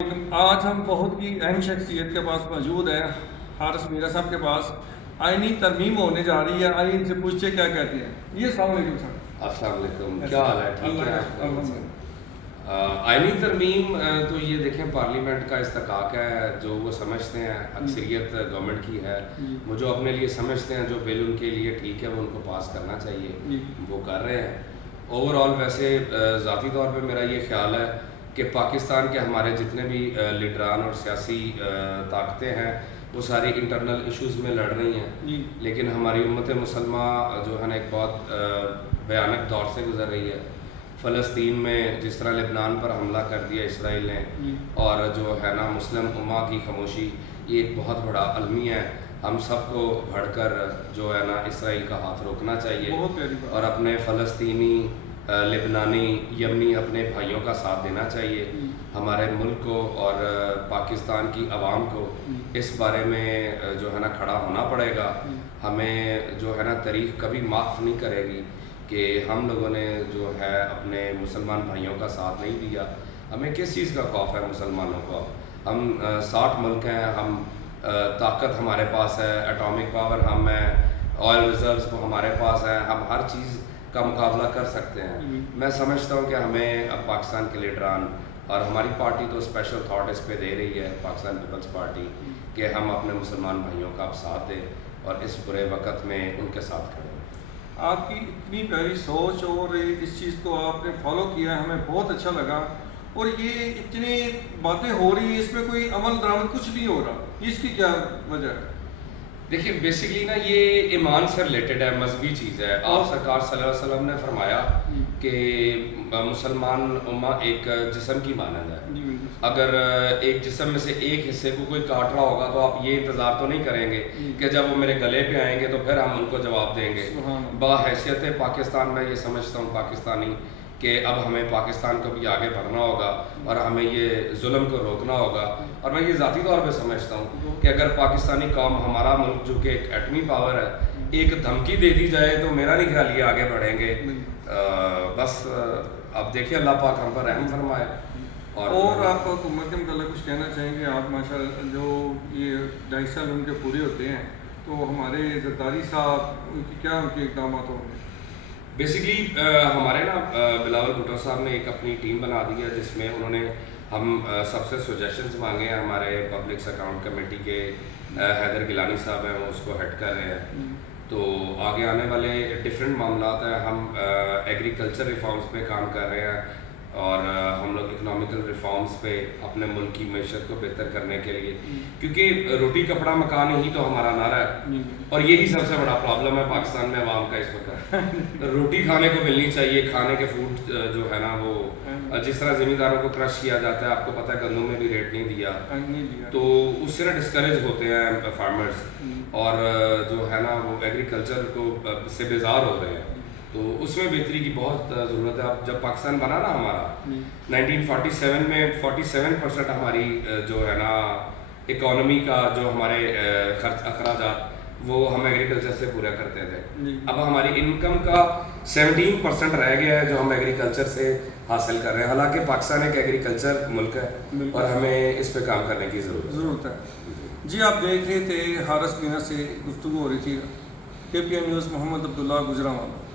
آج ہم بہت ہی اہم شخصیت کے پاس موجود ہیں، حارث میرا صاحب کے پاس آئینی ترمیم ہونے جا رہی ہے۔ آئیے ان سے پوچھتے کیا کہتے ہیں۔ یہ السلام علیکم سر۔ السلام علیکم، کیا حال ہے؟ ٹھیک ہے۔ آئینی ترمیم تو یہ دیکھیں پارلیمنٹ کا استحقاق ہے، جو وہ سمجھتے ہیں، اکثریت گورنمنٹ کی ہے، وہ جو اپنے لیے سمجھتے ہیں جو بل ان کے لیے ٹھیک ہے وہ ان کو پاس کرنا چاہیے، وہ کر رہے ہیں۔ اوور آل ویسے ذاتی طور پہ میرا یہ خیال ہے کہ پاکستان کے ہمارے جتنے بھی لیڈران اور سیاسی طاقتیں ہیں وہ ساری انٹرنل ایشوز میں لڑ رہی ہیں، لیکن ہماری امت مسلمہ جو ہے نا ایک بہت بھیانک دور سے گزر رہی ہے۔ فلسطین میں جس طرح لبنان پر حملہ کر دیا اسرائیل نے، اور جو ہے نا مسلم امہ کی خاموشی، یہ ایک بہت بڑا المیہ ہے۔ ہم سب کو بڑھ کر جو ہے نا اسرائیل کا ہاتھ روکنا چاہیے اور اپنے فلسطینی، لبنانی، یمنی اپنے بھائیوں کا ساتھ دینا چاہیے۔ ہمارے ملک کو اور پاکستان کی عوام کو اس بارے میں جو ہے نا کھڑا ہونا پڑے گا۔ ہمیں جو ہے نا تاریخ کبھی معاف نہیں کرے گی کہ ہم لوگوں نے جو ہے اپنے مسلمان بھائیوں کا ساتھ نہیں دیا۔ ہمیں کس چیز کا خوف ہے مسلمانوں کو؟ ہم 60 ملک ہیں، ہم طاقت ہمارے پاس ہے، ایٹامک پاور ہم ہے، آئل ریزروز کو ہمارے پاس ہے، ہم ہر چیز کا مقابلہ کر سکتے ہیں۔ میں سمجھتا ہوں کہ ہمیں اب پاکستان کے لیڈران اور ہماری پارٹی تو اسپیشل تھاٹ اس پہ دے رہی ہے، پاکستان پیپلز پارٹی، کہ ہم اپنے مسلمان بھائیوں کا اب ساتھ دیں اور اس برے وقت میں ان کے ساتھ کھڑے ہیں۔ آپ کی اتنی پیاری سوچ اور اس چیز کو آپ نے فالو کیا ہے، ہمیں بہت اچھا لگا۔ اور یہ اتنی باتیں ہو رہی ہیں، اس میں کوئی عمل درآمد کچھ نہیں ہو رہا، اس کی کیا وجہ ہے؟ دیکھیے بیسیکلی نا یہ ایمان سے ریلیٹڈ ہے، مذہبی چیز ہے۔ آپ سرکار صلی اللہ علیہ وسلم نے فرمایا کہ مسلمان امہ ایک جسم کی مانند ہے۔ اگر ایک جسم میں سے ایک حصے کو کوئی کاٹ رہا ہوگا تو آپ یہ انتظار تو نہیں کریں گے کہ جب وہ میرے گلے پہ آئیں گے تو پھر ہم ان کو جواب دیں گے۔ بحیثیت پاکستان میں یہ سمجھتا ہوں پاکستانی کہ اب ہمیں پاکستان کو بھی آگے بڑھنا ہوگا اور ہمیں یہ ظلم کو روکنا ہوگا۔ اور میں یہ ذاتی طور پہ سمجھتا ہوں کہ اگر پاکستانی قوم، ہمارا ملک جو کہ ایک ایٹمی پاور ہے، ایک دھمکی دے دی جائے تو میرا نہیں خیال یہ آگے بڑھیں گے۔ بس اب دیکھیں اللہ پاک ہم پر رحم فرمائے۔ اور آپ حکومت کے متعلق کچھ کہنا چاہیں گے؟ آپ ماشاءاللہ جو یہ 2.5 سال ان کے پورے ہوتے ہیں تو ہمارے زرداری صاحب ان کی اقدامات ہوں گے؟ بیسیکلی ہمارے نا بلاول بھٹو صاحب نے ایک اپنی ٹیم بنا دی ہے جس میں انہوں نے ہم سب سے سجیشنز مانگے ہیں۔ ہمارے پبلکس اکاؤنٹ کمیٹی کے حیدر گیلانی صاحب ہیں، وہ اس کو ہیڈ کر رہے ہیں۔ تو آگے آنے والے ڈفرینٹ معاملات ہیں، ہم ایگریکلچر ریفارمز پہ کام کر رہے ہیں اور ہم لوگ اکنامیکل ریفارمز پہ اپنے ملک کی معیشت کو بہتر کرنے کے لیے، کیونکہ روٹی کپڑا مکان ہی تو ہمارا نعرہ ہے اور یہی سب سے بڑا پرابلم ہے پاکستان میں عوام کا اس وقت۔ روٹی کھانے کو ملنی چاہیے، کھانے کے فوڈ جو ہے نا وہ جس طرح زمینداروں کو کرش کیا جاتا ہے، آپ کو پتہ ہے گندم میں بھی ریٹ نہیں دیا تو اس سے نا ڈسکریج ہوتے ہیں فارمرز اور جو ہے نا وہ ایگریکلچر کو سے بیزار ہو رہے ہیں۔ تو اس میں بہتری کی بہت ضرورت ہے۔ اب جب پاکستان بنا نا ہمارا 1947 میں 47% ہماری جو ہے نا اکانومی کا جو ہمارے اخراجات وہ ہم ایگریکلچر سے پورا کرتے تھے۔ اب ہماری انکم کا 17% رہ گیا ہے جو ہم ایگریکلچر سے حاصل کر رہے ہیں، حالانکہ پاکستان ایک ایگریکلچر ملک ہے اور ہمیں اس پہ کام کرنے کی ضرورت ہے۔ جی آپ دیکھ رہے تھے حارث میاں سے گفتگو ہو رہی تھی، KPN نیوز، محمد عبداللہ، گجرانوالہ۔